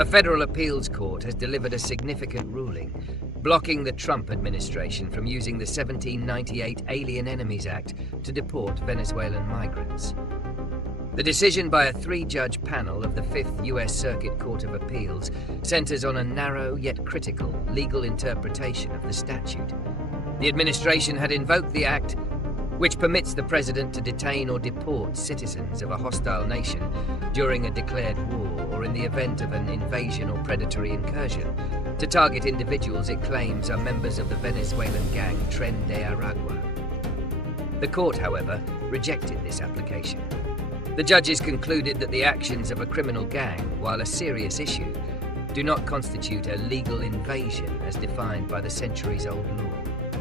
A federal appeals court has delivered a significant ruling, blocking the Trump administration from using the 1798 Alien Enemies Act to deport Venezuelan migrants. The decision by a three-judge panel of the Fifth U.S. Circuit Court of Appeals centers on a narrow yet critical legal interpretation of the statute. The administration had invoked the act, which permits the president to detain or deport citizens of a hostile nation during a declared war or in the event of an invasion or predatory incursion, to target individuals it claims are members of the Venezuelan gang Tren de Aragua. The court, however, rejected this application. The judges concluded that the actions of a criminal gang, while a serious issue, do not constitute a legal invasion as defined by the centuries-old law.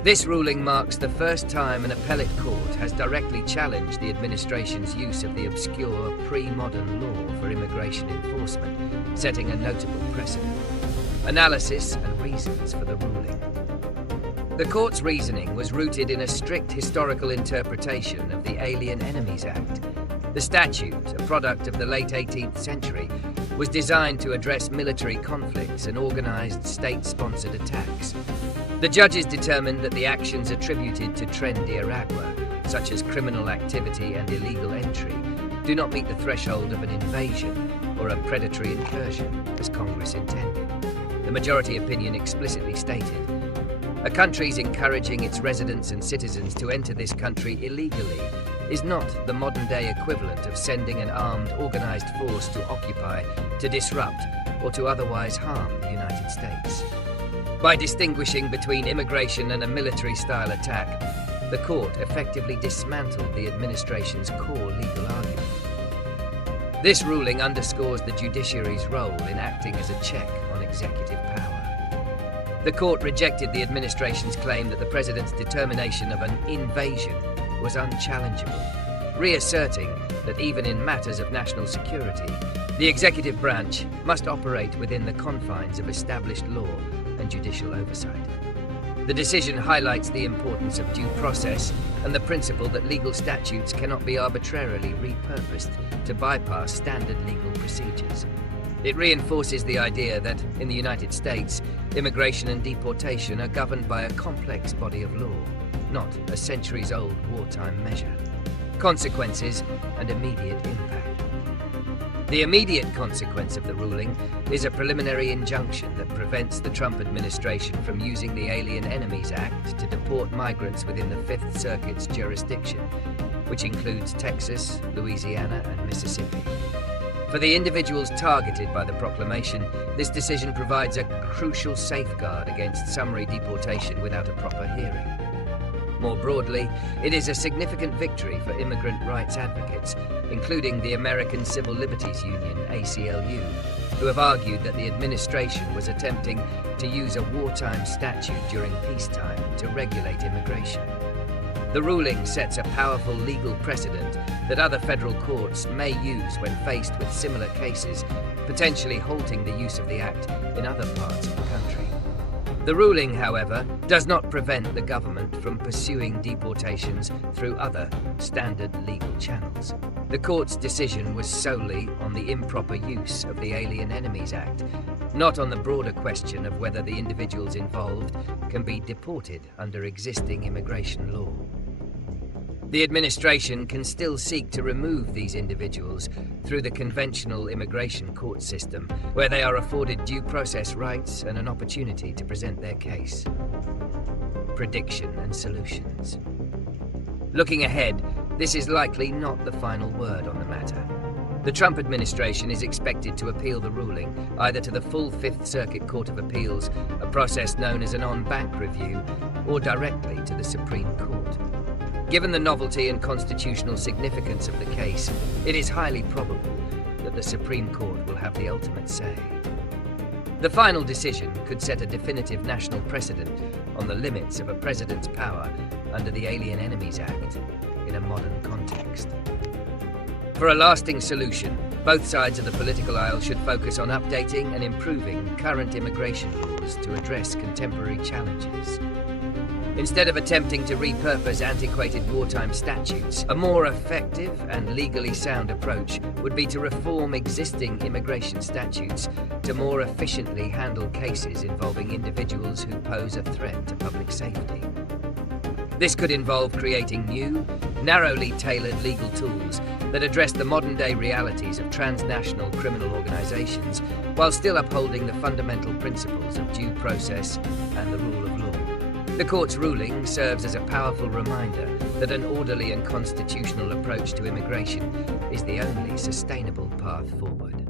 This ruling marks the first time an appellate court has directly challenged the administration's use of the obscure pre-modern law for immigration enforcement, setting a notable precedent. Analysis and reasons for the ruling. The court's reasoning was rooted in a strict historical interpretation of the Alien Enemies Act. The statute, a product of the late 18th century, was designed to address military conflicts and organized state-sponsored attacks. The judges determined that the actions attributed to Tren de Aragua, such as criminal activity and illegal entry, do not meet the threshold of an invasion or a predatory incursion, as Congress intended. The majority opinion explicitly stated, "A country's encouraging its residents and citizens to enter this country illegally is not the modern-day equivalent of sending an armed, organized force to occupy, to disrupt, or to otherwise harm the United States." By distinguishing between immigration and a military-style attack, the court effectively dismantled the administration's core legal argument. This ruling underscores the judiciary's role in acting as a check on executive power. The court rejected the administration's claim that the president's determination of an invasion was unchallengeable, reasserting that even in matters of national security, the executive branch must operate within the confines of established law and judicial oversight. The decision highlights the importance of due process and the principle that legal statutes cannot be arbitrarily repurposed to bypass standard legal procedures. It reinforces the idea that, in the United States, immigration and deportation are governed by a complex body of law, not a centuries-old wartime measure. Consequences and immediate impact. The immediate consequence of the ruling is a preliminary injunction that prevents the Trump administration from using the Alien Enemies Act to deport migrants within the Fifth Circuit's jurisdiction, which includes Texas, Louisiana, and Mississippi. For the individuals targeted by the proclamation, this decision provides a crucial safeguard against summary deportation without a proper hearing. More broadly, it is a significant victory for immigrant rights advocates, including the American Civil Liberties Union, ACLU, who have argued that the administration was attempting to use a wartime statute during peacetime to regulate immigration. The ruling sets a powerful legal precedent that other federal courts may use when faced with similar cases, potentially halting the use of the act in other parts of the country. The ruling, however, does not prevent the government from pursuing deportations through other standard legal channels. The court's decision was solely on the improper use of the Alien Enemies Act, not on the broader question of whether the individuals involved can be deported under existing immigration law. The administration can still seek to remove these individuals through the conventional immigration court system, where they are afforded due process rights and an opportunity to present their case. Prediction and solutions. Looking ahead, this is likely not the final word on the matter. The Trump administration is expected to appeal the ruling either to the full Fifth Circuit Court of Appeals, a process known as an en banc review, or directly to the Supreme Court. Given the novelty and constitutional significance of the case, it is highly probable that the Supreme Court will have the ultimate say. The final decision could set a definitive national precedent on the limits of a president's power under the Alien Enemies Act in a modern context. For a lasting solution, both sides of the political aisle should focus on updating and improving current immigration laws to address contemporary challenges. Instead of attempting to repurpose antiquated wartime statutes, a more effective and legally sound approach would be to reform existing immigration statutes to more efficiently handle cases involving individuals who pose a threat to public safety. This could involve creating new, narrowly tailored legal tools that address the modern-day realities of transnational criminal organizations while still upholding the fundamental principles of due process and the rule of law. The court's ruling serves as a powerful reminder that an orderly and constitutional approach to immigration is the only sustainable path forward.